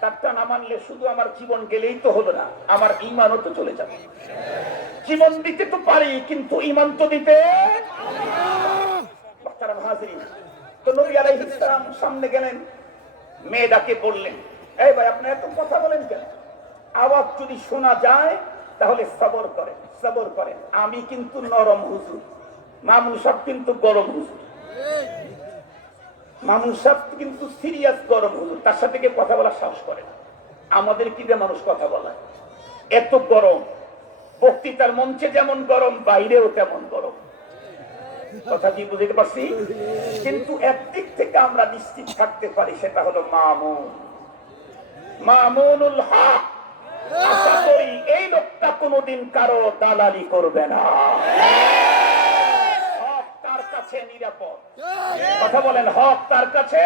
তারটা না মানলে শুধু আমার জীবন গেলেই তো হলো না, আমার ঈমানও তো চলে যাবে। জীবন দিতে তো পারি, কিন্তু ঈমান তো দিতে। তো নবী আলাইহিস সালাম সামনে গেলেন, মেয়ে ডাকে বললেন, এই ভাই আপনি এত কথা বলেন কেন? আওয়াজ যদি শোনা যায় তাহলে সবর করেন, সবর করেন। আমি কিন্তু নরম হুজুর, মামুন সাহেব কিন্তু গরম হুজুর। মামুন সাহেব কিন্তু সিরিয়াস গরম হুজুর, তার সাথে কেউ কথা বলার সাহস করে না। আমাদের কি যে মানুষ কথা বলায়, এত গরম। বক্তৃতার মঞ্চে যেমন গরম, বাইরেও তেমন গরম। কথা কি বুঝতে পারছি? কিন্তু একদিক থেকে আমরা নিশ্চিত থাকতে পারি, সেটা হলো মামুনুল হক। আশা করি এই লোকটা কোনোদিন কারো দালালি করবে না। হক তার কাছে নিরাপদ। কথা বলেন, হক তার কাছে।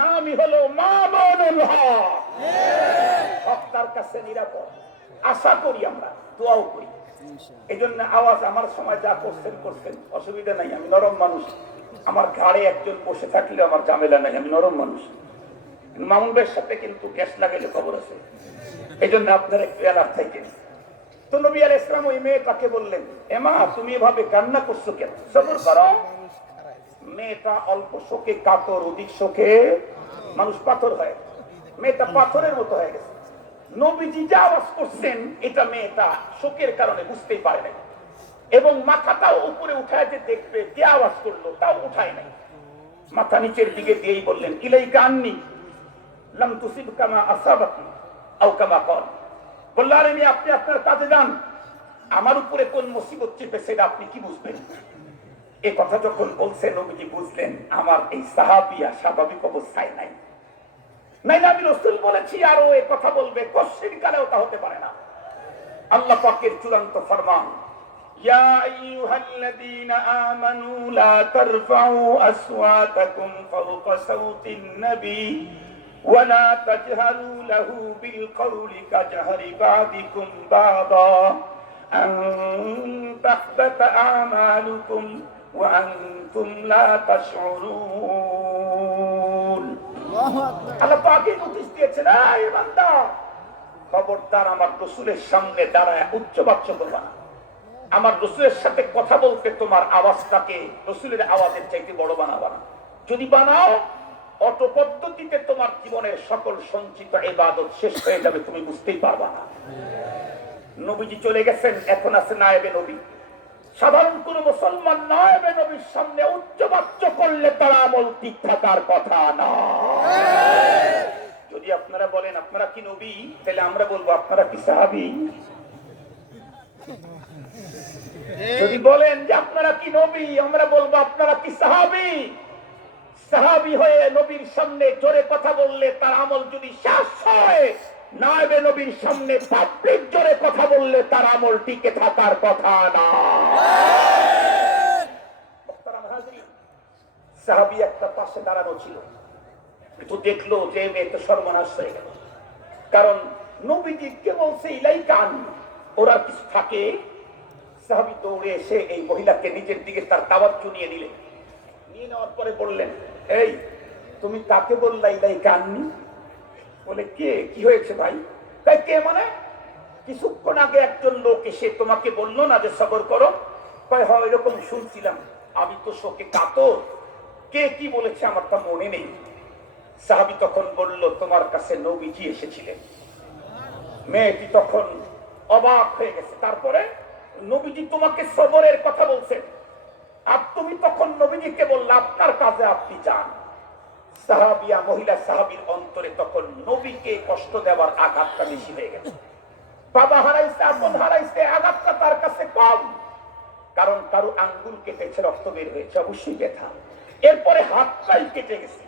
নামই হলো মামুনুল হক। হক তার কাছে নিরাপদ। আশা করি, আমরা দোয়াও করি। এই জন্য আওয়াজ আমার সময় যা করছেন, অসুবিধা নাই। আমি নরম মানুষ, আমার ঘাড়ে একজন বসে থাকলে আমার ঝামেলা নাই, আমি নরম মানুষ। মামুন ভাইয়ের সাথে কিন্তু গ্যাস লাগাইলে খবর আছে। এই জন্য আপনারা একটু এলার থাকেন। তো নবী আলাইহিস সালাম ওই মেয়েটাকে বললেন, এমা তুমি এভাবে কান্না করছো কেন? সবর করো। মেয়েটা অল্প শোকে কাতর, অধিক শোকে মানুষ পাথর হয়। মেয়েটা পাথরের মতো হয়ে গেছে। নবীজি যা আওয়াজ করছেন, এটা মেয়েটা শোকের কারণে বুঝতেই পারে নাই, এবং মাথাটাও উপরে উঠায় যে দেখবে যে আওয়াজ করলো তাও উঠায় নাই। মাথা নিচের দিকে দিয়েই বললেন, ইলাইকা আন্নি লাম তুসিব কামা আসাবাকি আও কামা ক্বাল। বললেন, আরে মেয়ে, আপনি আপনার কাজে যান, আমার উপরে কোন মুসিবত চেপেছে এটা আপনি কি বুঝবেন? এই কথা যখন বলছেন, নবীজি বুঝলেন আমার এই সাহাবিয়া স্বাভাবিক অবস্থায় নাই। নাইলে আমি রাসূল বলেছি আরো এই কথা বলবে, কষ্টের কালেও তা হতে পারে না। আল্লাহ পাকের চূড়ান্ত ফরমান, ইয়া আইয়ুহাল্লাযীনা আমানু লা তারফাউ আসওয়াতাকুম ফাওকা সাওতিন নবী ওয়া লা তাজহারু লাহু বিল কওলি কাজহারি বাদিকুম বাদা আন তাহবাতা আমালুকুম ওয়া আনতুম লা তাশউরুন। আল্লাহ পাক এই নোটিশ দিয়েছেন, এই বান্দা খবরদার আমার রাসূলের সামনে দাঁড়ায় উচ্চবাচ্য করবা না। আমার রাসূলের সাথে কথা বলতে তোমার আওয়াজটাকে রাসূলের আওয়াজের চাইতে বড় বানাবা না। যদি বানাও, অটো পদ্ধতিতে তোমার জীবনের সকল সঞ্চিত ইবাদত শেষ হয়ে যাবে, তুমি বুঝতেই পারবা না। নবীজি চলে গেছেন, এখন আছে নায়েবে নবী। সাধারণ কোন মুসলমান নায়েবে নবীর সামনে উচ্চবাচ্য করলে তার আমল ঠিক থাকার কথা না। যদি আপনারা বলেন আপনারা কি নবী, তাহলে আমরা বলবো আপনারা কি সাহাবী। যদি বলেন যে আপনারা কি নবী, আমরা বলবো আপনারা কি সাহাবী। সাহাবী হয়ে নবীর সামনে জোরে কথা বললে তার আমল যদি শেষ হয়, নায়েবে নবীর সামনে পাবলিক জোরে কথা বললে তার আমল টিকে থাকার কথা না। সাহাবী একটা পাশে দাঁড়ানো ছিল, কিন্তু দেখলো যে মেয়ে তো সর্বনাশ হয়ে গেল। কারণ নবীজি কে বলছে ইলাইকা আন্নি, ওরা কিছু থাকে। সাহাবী দৌড়ে এসে এই মহিলাকে নিজের দিকে তার তাওয়াজ্জু নিয়ে নিলেন। নিয়ে নেওয়ার পরে বললেন, এই তুমি কাকে বললা ইলাইকা আন্নি? বলে, কে? কি হয়েছে ভাই? তাই কে মানে? কিছুক্ষণ আগে একজন লোক এসে তোমাকে বললো না যে সবর করো? কয়, হয় এরকম শুনছিলাম, আমি তো শোকে কাতর। কে কি বলেছে আমার তা মনে নেই। সাহাবী তখন বলল, তোমার কাছে নবীজি এসেছিলেন। মেয়েটি তখন অবাক হয়ে গেছে। তারপরে নবীজি তোমাকে সবরের কথা বলছেন, আর তুমি তখন নবীজিকে বললা আপনার কাজে আপনি যান। সাহাবিয়া মহিলা সাহাবীর অন্তরে তখন নবীকে কষ্ট দেওয়ার আঘাতটা বেশি হয়ে গেছে। বাবা হারাইছে, আপন হারাইছে, আঘাতটা তার কাছে কম। কারণ কারো আঙ্গুল কেটেছে, রক্ত বের হয়েছে, অবশ্যই ব্যথা। এরপরে হাতটাই কেটে গেছে,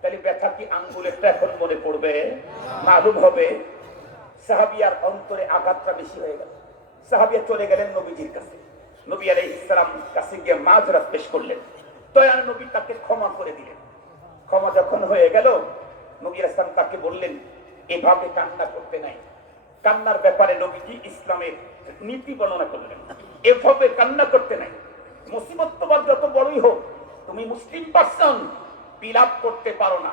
তাহলে ব্যথা কি আঙ্গুলেরটা এখন মনে পড়বে? মালুম হবে। সাহাবিয়ার অন্তরে আঘাতটা বেশি হয়ে গেল। সাহাবিয়া চলে গেলেন নবীজির কাছে। নবী আলাইহিস সালাম কাছে গিয়ে মাযরাত পেশ করলেন। দয়ার নবী তাকে ক্ষমা করে দিলেন। ক্ষমা যখন হয়ে গেল, নবী আলাইহিস সালাম তাকে বললেন, এভাবে কান্না করতে নাই। কান্নার ব্যাপারে নবীজি ইসলামের নীতি বর্ণনা করলেন, এভাবে কান্না করতে নাই। মুসিবত তোমার যত বড়ই হোক, তুমি মুসলিম পারসন, বিলাপ করতে পারো না।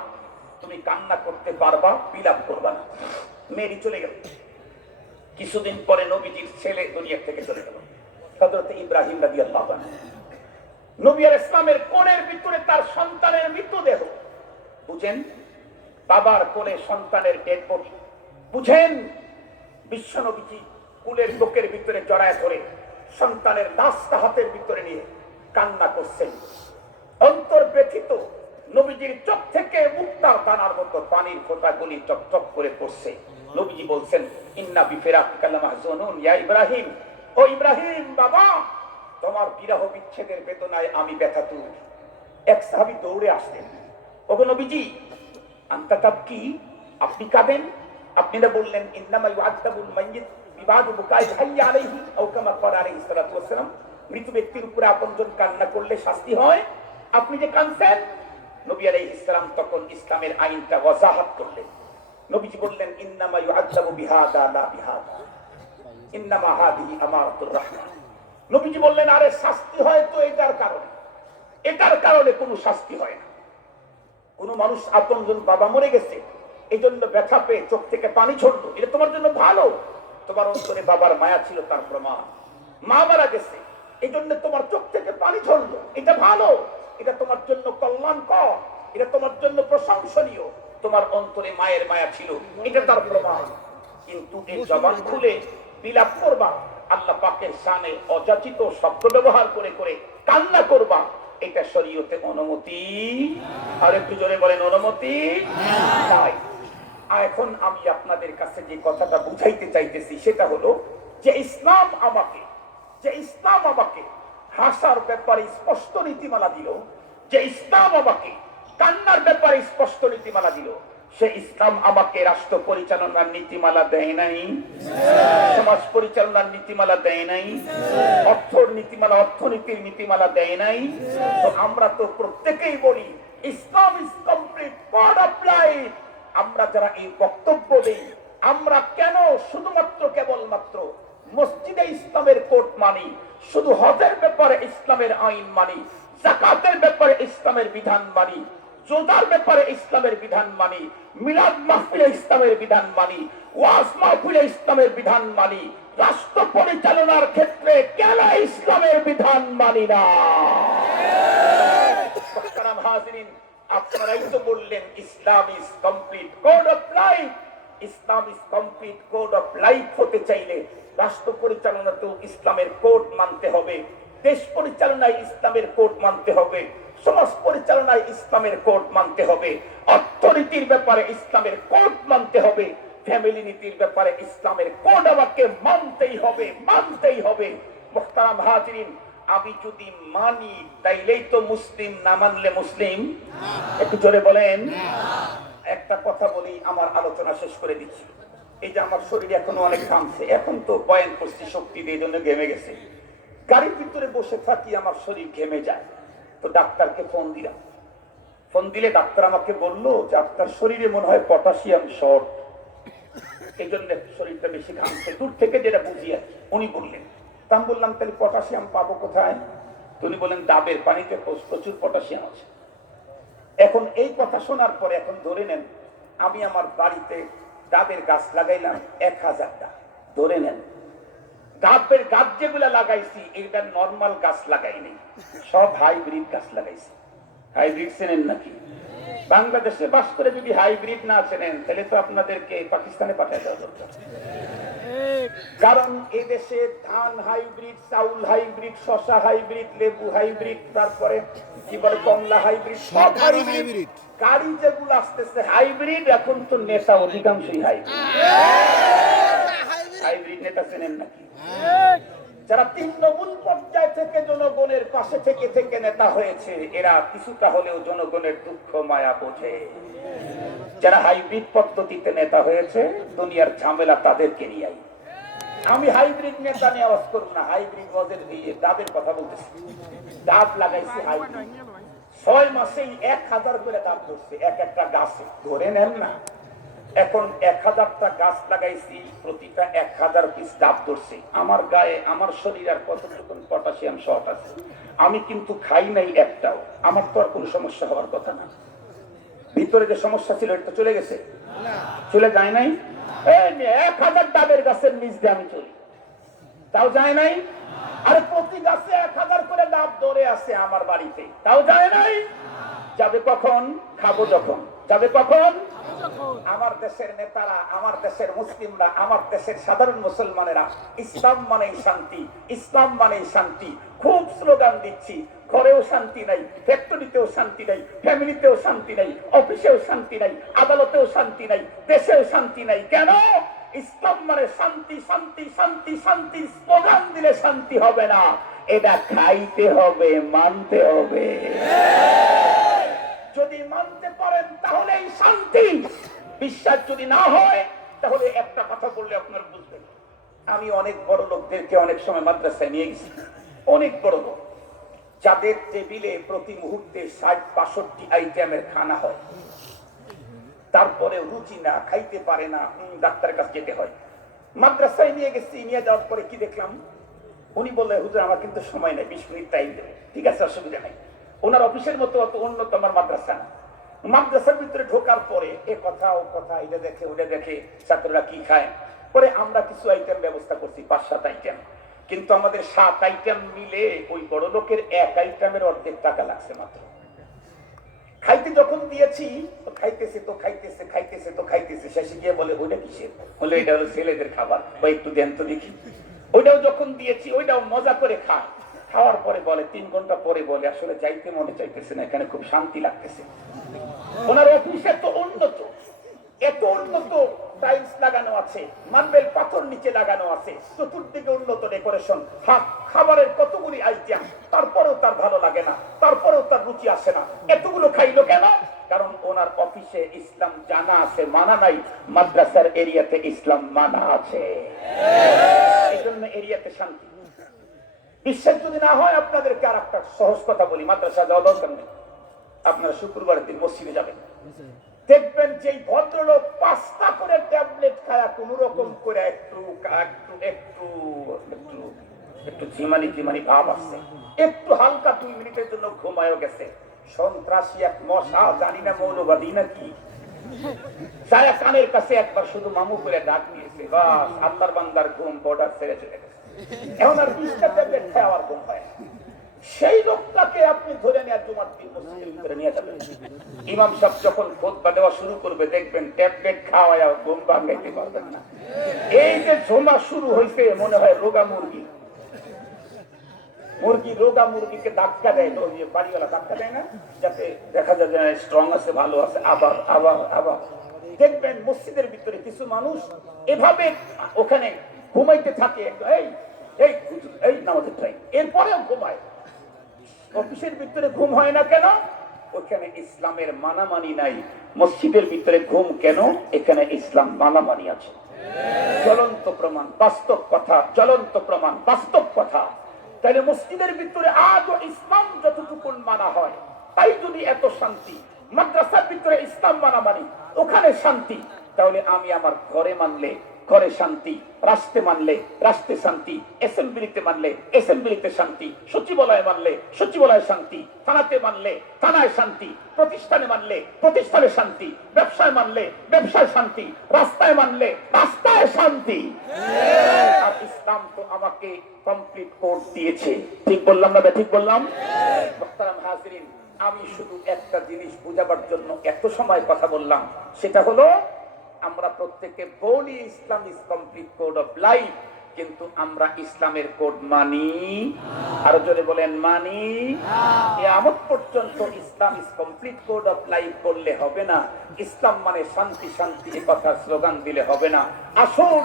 তুমি কান্না করতে পারবা, বিলাপ করবা না। মেরি চলে গেল। কিছুদিন পরে নবীজির ছেলে দুনিয়া থেকে চলে গেল, হযরত ইব্রাহিম রাদিয়াল্লাহু আনহু। নবী আলাইহিস সালামের কোলের ভিতরে তার সন্তানের মৃতদেহ। বুঝেন, বাবার কোলে সন্তানের ডেড বডি। বুঝেন, বিশ্ব নবীজি কুলের বুকের ভিতরে জড়ায় ধরে সন্তানের লাশটা হাতের ভিতরে নিয়ে কান্না করছেন। অন্তর ব্যথিত, নবীজির চোখ থেকে মুক্তার দানার মতো পানির ফোঁটাগুলি চকচক করে পড়ছে। নবীজি বলছেন, ইন্না বিফিরাকিকা লামাহজুনুন ইয়া ইব্রাহিম, ও ইব্রাহিম বাবা, তোমার বিরহ বিচ্ছেদের বেদনায় আমি ব্যথাতুর। এক সাহাবী দৌড়ে আসলেন, ওগো নবীজি, আনতা তাবকি, আপনি কাঁদেন? আপনি না বললেন ইন্নামা ইউআযাবুল মাইয়িত বিবাদু বুকাই হাইয়া আলাইহি আও কামা ক্বালা আলাইহিস সালাতু ওয়াস সালাম, মৃত ব্যক্তির উপরে আপনজন কান্না করলে শাস্তি হয়, আপনি যে কাঁদছেন। নবী আলাইহিস সালাম তখন ইসলামের আইনটা ওয়াজাহাত করলেন। নবীজি বললেন, ইন্নামা ইউআযাবু বিহাদা লা বিহাদা, ইন্নামা হাদিহি আমারাতুর রাহমান। নবীজি বললেন, আরে শাস্তি হয় তো এটার কারণে, এটার কারণে কোনো শাস্তি হয় না। কোন মানুষ আপনজন বাবা মরে গেছে, এই জন্য ব্যথা পেয়ে চোখ থেকে পানি ঝরলো, এটা তোমার জন্য ভালো। তোমার অন্তরে বাবার মায়া ছিল তার প্রমাণ। মা মারা গেছে, এই জন্য তোমার চোখ থেকে পানি ঝরলো, এটা ভালো, এটা তোমার জন্য কল্যাণকর, এটা তোমার জন্য প্রশংসনীয়। তোমার অন্তরে মায়ের মায়া ছিল, এটা তার প্রমাণ। কিন্তু এই জবান খুলে বিলাপ করবা, আল্লাহ পাকের শানে অযাচিত শব্দ ব্যবহার করে করে কান্না করবা, এটা শরীয়তে অনুমতি। আর একটু জোরে বলেন, অনুমতি নাই। এখন আমি আপনাদের কাছে যে কথাটা বুঝাইতে চাইতেছি সেটা হলো যে ইসলাম আমাকে হাসার ব্যাপারে স্পষ্ট নীতিমালা দিল, যে ইসলাম আমাকে কান্নার ব্যাপারে স্পষ্ট নীতিমালা দিল, সে ইসলাম আমাকে রাষ্ট্র পরিচালনার নীতিমালা দেয় নাই, সমাজ পরিচালনার নীতিমালা দেয় নাই, অর্থনীতির নীতিমালা দেয় নাই। তো আমরা তো প্রত্যেকেই বলি Islam is complete code of life. আমরা যারা এই বক্তব্য দেই, আমরা কেন শুধুমাত্র কেবলমাত্র মসজিদে ইসলামের কোড মানি, শুধু হজের ব্যাপারে ইসলামের আইন মানি, যাকাতের ব্যাপারে ইসলামের বিধান মানি, রোজার ব্যাপারে ইসলামের বিধান মানি, মিলাদ মাহফিলে ইসলামের বিধান মানি, ওয়াজ মাহফিলে ইসলামের বিধান মানি, রাষ্ট্র পরিচালনার ক্ষেত্রে কেন ইসলামের বিধান মানি না? আপনারাই তো বললেন Islam is complete code of life. Islam is complete code of life হতে চাইলে রাষ্ট্র পরিচালনাতেও ইসলামের কোড মানতে হবে, দেশ পরিচালনায় ইসলামের কোড মানতে হবে, সমাজ পরিচালনায় ইসলামের কোড মানতে হবে, অর্থনীতির ব্যাপারে ইসলামের কোড মানতে হবে, ফ্যামিলি নীতির ব্যাপারে ইসলামের কোড আমাকে মানতেই হবে। মুহতারাম হাজিরিন, আমি যদি মানি তাইলেই তো মুসলিম, না মানলে মুসলিম? একটু জোরে বলেন। একটা কথা বলি, আমার আলোচনা শেষ করে দিচ্ছি। এই যে আমার শরীরে এখনো অনেক ঘামছে, এখন তো বয়ান করছি শক্তি দিয়ে, জন্য ঘেমে গেছে। গাড়ির ভিতরে বসে থাকি, আমার শরীর ঘেমে যায়। তো ডাক্তারকে ফোন দিলাম। ফোন দিলে ডাক্তার আমাকে বললো যে আপনার শরীরে মনে হয় পটাশিয়াম শর্ট, এই জন্য শরীরটা বেশি ঘামছে। দূর থেকে যেটা বুঝি আর কি উনি বললেন। তা আমি বললাম, তাহলে পটাশিয়াম পাবো কোথায়? উনি বলেন ডাবের পানিতে প্রচুর পটাশিয়াম আছে। এখন এই কথা শোনার পরে এখন ধরে নেন আমি আমার বাড়িতে ডাবের গাছ লাগাইলাম 1000টা। ধরে নেন ডাবের গাছ যেগুলা লাগাইছি এটা নর্মাল গাছ লাগাইনি, সব হাইব্রিড গাছ লাগাইছি। হাইব্রিড চেনেন নাকি? বাংলাদেশে বাস করে যদি হাইব্রিড না চেনেন তাহলে তো আপনাদেরকে পাকিস্তানে পাঠিয়ে দেওয়া দরকার। কারণ এদেশে ধান হাইব্রিড, চাউল হাইব্রিড, শসা হাইব্রিড, লেবু হাইব্রিড, তারপরে কি বলে কমলা হাইব্রিড, সব হাইব্রিড। গাড়ি যেগুলো আসতেছে হাইব্রিড, এখন তো নেতা অধিকাংশই হাইব্রিড নেতা চেনেন নাকি? যারা তৃণমূল পর্যায় থেকে জনগণের পাশে থেকে থেকে নেতা হয়েছে, এরা কিছুটা হলেও জনগণের দুঃখ মায়া বোঝে। যারা হাইব্রিড পদ্ধতিতে নেতা হয়েছে, দুনিয়ার ঝামেলা তাদেরকে নিয়ে। আমি হাইব্রিড নেতা নিয়ে আওয়াজ করব না, হাইব্রিড ওয়াজের ডাবের কথা বলতেছি। ডাব লাগাইছি হাইব্রিড, 6 মাসেই 1000 করে ডাব ধরছে একটা গাছে। ধরে নেন না, এখন 1000টা গাছ লাগাইছি, প্রতিটা 1000 পিস ডাব ধরছে। আমার গায়ে, আমার শরীর আর কতটুকু পটাশিয়াম শর্ট আছে, আমি কিন্তু খাই নাই একটাও। আমার তো আর কোনো সমস্যা হওয়ার কথা না। ভিতরে যে সমস্যা ছিল এটা তো চলে গেছে, চলে যায় নাই। 1000 ডাবের গাছের নিচ দিয়ে আমি চলি, তাও যায় নাই। আরে প্রতি গাছে 1000 করে ডাব ধরে আছে আমার বাড়িতে, তাও যায় নাই। যাবে কখন? খাবো যখন। যাবে কখন? আমার দেশের নেতারা, আমার দেশের মুসলিমরা, আমার দেশের সাধারণ মুসলমানেরা ইসলাম মানেই শান্তি, ইসলাম মানেই শান্তি খুব স্লোগান দিচ্ছি। ঘরেও শান্তি নাই, ফ্যাক্টরিতেও শান্তি নাই, ফ্যামিলিতেও শান্তি নাই, অফিসেও শান্তি নাই, আদালতেও শান্তি নাই, দেশেও শান্তি নাই। কেন? ইসলাম মানে শান্তি, শান্তি, শান্তি, শান্তির স্লোগান দিলে শান্তি হবে না, এটা খাইতে হবে, মানতে হবে। যদি মানতে পারেন তাহলেই শান্তি। বিশ্বাস যদি না হয় তাহলে একটা কথা বললে আপনারা বুঝবেন। আমি অনেক বড় লোকদেরকে অনেক সময় মাদ্রাসায় নিয়ে গেছি, অনেক বড় লোক যাদের টেবিলে প্রতি মুহূর্তে 60-62 আইটেমের খানা হয়, তারপরে রুচি না, খাইতে পারে না, ডাক্তারের কাছে যেতে হয়। মাদ্রাসায় নিয়ে গেছি, নিয়ে যাওয়ার পরে কি দেখলাম, উনি বললেন হুজুর আমার কিন্তু সময় নেই, 20 মিনিট টাইম দেবে। ঠিক আছে, অসুবিধা নেই। ওনার অফিসের মতো অত উন্নত আমার মাদ্রাসা না। মাদ্রাসার ভিতরে ঢোকার পরে এ কথা ও কথা, এটা দেখে ওটা দেখে, ছাত্ররা কি খায়। পরে আমরা কিছু আইটেম ব্যবস্থা করছি, 5-7 আইটেম, কিন্তু আমাদের 7 আইটেম মিলে ওই বড় লোকের এক আইটেমের অর্ধেক টাকা লাগছে মাত্র। খাইতে যখন দিয়েছি, খাইতেছে তো খাইতেছে, খাইতেছে তো খাইতেছে, শেষে গিয়ে বলে ওইটা কিসের? বলে এটা হলো ছেলেদের খাবার, ওই একটু দেন তো দেখি। ওইটাও যখন দিয়েছি, ওইটাও মজা করে খায়। খাওয়ার পরে বলে 3 ঘন্টা পরে বলে আসলে যাইতে মনে চাইতেছে না, এখানে খুব শান্তি লাগতেছে। ওনার অফিস এত উন্নত, এত উন্নত, টাইলস লাগানো আছে, মার্বেল পাথর নিচে লাগানো আছে, চতুর্দিকে উন্নত ডেকোরেশন, খাবারের কতগুলি আইটেম, তারপরেও তার ভালো লাগে না, তারপরেও তার রুচি আসে না। এতগুলো খাইলো কেন? কারণ ওনার অফিসে ইসলাম জানা আছে, মানা নাই। মাদ্রাসার এরিয়াতে ইসলাম মানা আছে, এই জন্য এরিয়াতে শান্তি। বিশ্বাস যদি না হয় আপনাদেরকে আর একটা সহজ কথা বলি, মাদ্রাসা যাওয়া দরকার নেই, আপনারা শুক্রবারের দিন মসজিদে যাবেন, দেখবেন যে ভদ্রলোক 5টা করে ট্যাবলেট খায়া কোন রকম করে একটু ঝিমানি ভাব আসছে, একটু হালকা 2 মিনিটের জন্য ঘুমায়ও গেছে। সন্ত্রাসী এক মশা, জানি না মৌলবাদী নাকি, ছায়া কানের কাছে একবার শুধু মামু করে ডাক নিয়েছে, বাস আল্লাহর বান্দার ঘুম বর্ডার ছেড়ে চলে গেছে। এখন আর 20টা ট্যাবলেট খায় আর ঘুম হয়। সেই লোকটাকে আপনি ধরে নিয়ে জুমার দিন মসজিদের ভিতরে নিয়ে যাবেন। ইমাম সাহেব যখন খুতবা দেওয়া শুরু করবে, দেখবেন ট্যাবলেট খাওয়ায় ঘুম ভাঙাইতে পারবেন না। এই যে ঝুমা শুরু হয়েছে, মনে হয় রোগা মুরগি রোগা মুরগিকে ধাক্কা দেয়, বাড়িওয়ালা ধাক্কা দেয় না, যাতে দেখা যায় যে স্ট্রং আছে, ভালো আছে, আবার আবার আবার। দেখবেন মসজিদের ভিতরে কিছু মানুষ এভাবে ওখানে ঘুমাইতে থাকে, এই এই এই নামাজের টাইম, এরপরেও ঘুমায়। অফিসের ভিতরে ঘুম হয় না কেন? ওখানে ইসলামের মানামানি নাই। মসজিদের ভিতরে ঘুম কেন? এখানে ইসলাম মানামানি আছে। জ্বলন্ত প্রমাণ, বাস্তব কথা, জ্বলন্ত প্রমাণ, বাস্তব কথা। তাহলে মসজিদের ভিতরে আজও ইসলাম যতটুকু মানা হয়, তাই যদি এত শান্তি, মাদ্রাসার ভিতরে ইসলাম মানামানি, ওখানে শান্তি, তাহলে আমি আমার ঘরে মানলে ঘরে শান্তি, রাষ্ট্রে মানলে রাষ্ট্রে শান্তি, অ্যাসেম্বলিতে মানলে অ্যাসেম্বলিতে শান্তি, সচিবালয়ে মানলে সচিবালয়ে শান্তি, থানাতে মানলে থানায় শান্তি, প্রতিষ্ঠানে মানলে প্রতিষ্ঠানে শান্তি, ব্যবসায় মানলে ব্যবসায় শান্তি, রাস্তায় মানলে রাস্তায় শান্তি। আর ইসলাম তো আমাকে কমপ্লিট কোড দিয়েছে। ঠিক বললাম না? ঠিক বললাম? মুহতারাম হাজিরিন, আমি শুধু একটা জিনিস বুঝাবার জন্য এত সময় কথা বললাম, সেটা হলো আমরা প্রত্যেকে বলি Islam is complete code of life, কিন্তু আমরা ইসলামের কোড মানি? আরো জোরে বলেন, মানি? কিয়ামত পর্যন্ত Islam is complete code of life বললে হবে না। ইসলাম মানে শান্তি, শান্তি এ কথা স্লোগান দিলে হবে না। আসুন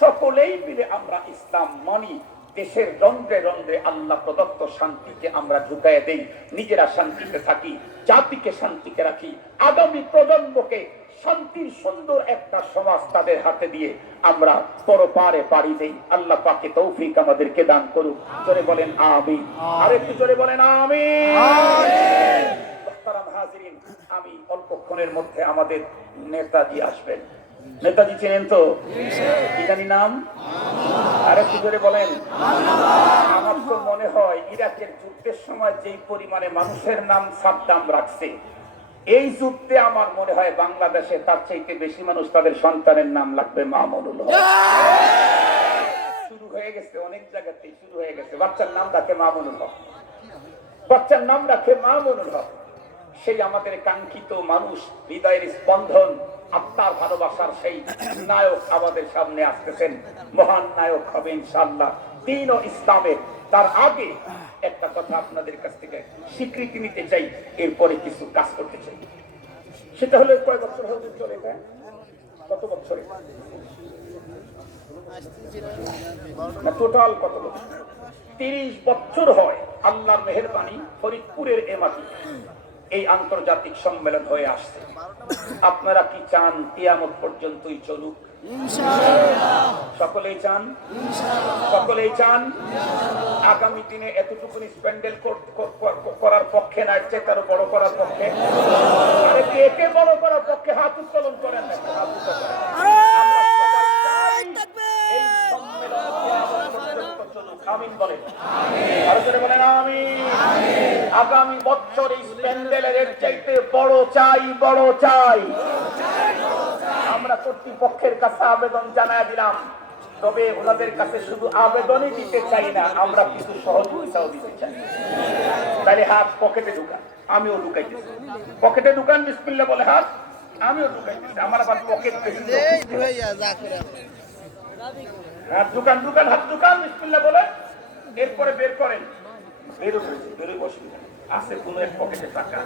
সকলেই মিলে আমরা ইসলাম মানি। দেশের রন্ধ্রে রন্ধ্রে আল্লাহ প্রদত্ত শান্তিকে আমরা ঢুকাইয়া দেই, নিজেরা শান্তিতে থাকি, জাতিকে শান্তিতে রাখি, আগামী প্রজন্মকে শান্তির সুন্দর একটা সমাজ তাদের হাতে দিয়ে আমরা পরপারে পাড়ি দেই। আল্লাহ পাকে তৌফিক আমাদেরকে দান করুক। জোরে বলেন আমিন। আরেকটু জোরে বলেন আমিন। মুহতারাম হাজিরিন, আমি অল্পক্ষণের মধ্যে আমাদের নেতাজি আসবেন। নেতাজি চেনেন তো? কি জানি নাম? আরেকটু জোরে বলেন। আমার তো মনে হয় ইরাকের যুদ্ধের সময় যেই পরিমাণে মানুষের নাম সাদ্দাম রাখছে, এই যুদ্ধে আমার মনে হয় বাংলাদেশে তার চাইতে বেশি মানুষ তাদের সন্তানের নাম লাগবে মামুনুল হক। শুরু হয়ে গেছে, অনেক জায়গাতেই শুরু হয়ে গেছে। বাচ্চার নাম রাখে মামুনুল হক, বাচ্চার নাম রাখে মামুনুল হক। সেই আমাদের কাঙ্ক্ষিত মানুষ, হৃদয়ের স্পন্দন, আত্মার ভালোবাসার সেই নায়ক আমাদের সামনে আসতেছেন। মহান নায়ক হবে ইনশাআল্লাহ দ্বীন ও ইসলামের। তার আগে একটা কথা আপনাদের কাছ থেকে স্বীকৃতি নিতে চাই, এরপরে কিছু কাজ করতে চাই। সেটা হলো কয় বছর হতে চলে যায়, কত বছরে টোটাল কত বছর? 30 বছর হয় আল্লাহর মেহেরবানি ফরিদপুরের এ মাটি এই আন্তর্জাতিক সম্মেলন হয়ে আসছে। আপনারা কি চান কিয়ামত পর্যন্তই চলুক? সকলেই চান, সকলেই চান। আগামী দিনে এতটুকু স্প্যান্ডেল করার পক্ষে না, চেয়ে তারও বড় করার পক্ষে। আরে একে বড় করার পক্ষে হাত উত্তোলন করেন না, হাত উত্তোলন। আমিন বলেন, আরো জোরে বলেন আমিন। আগামী বছর এই প্যান্ডেলের চাইতে বড় চাই, বড় চাই। আমরা কর্তৃপক্ষের কাছে আবেদন জানায় দিলাম, তবে ওনাদের কাছে শুধু আবেদনই দিতে চাই না, আমরা কিছু সহযোগিতাও দিতে চাই। তাহলে হাত পকেটে ঢুকান, আমিও ঢুকাইতেছি। পকেটে ঢুকান, বিসমিল্লাহ বলে হাত, আমিও ঢুকাইতেছি। আমার আবার পকেট বেশি। হাত ঢুকান, ঢুকান, হাত ঢুকান, বিসমিল্লাহ বলে এরপরে বের করেন। বেরো বসে আছে কোনো এক পকেটে টাকা।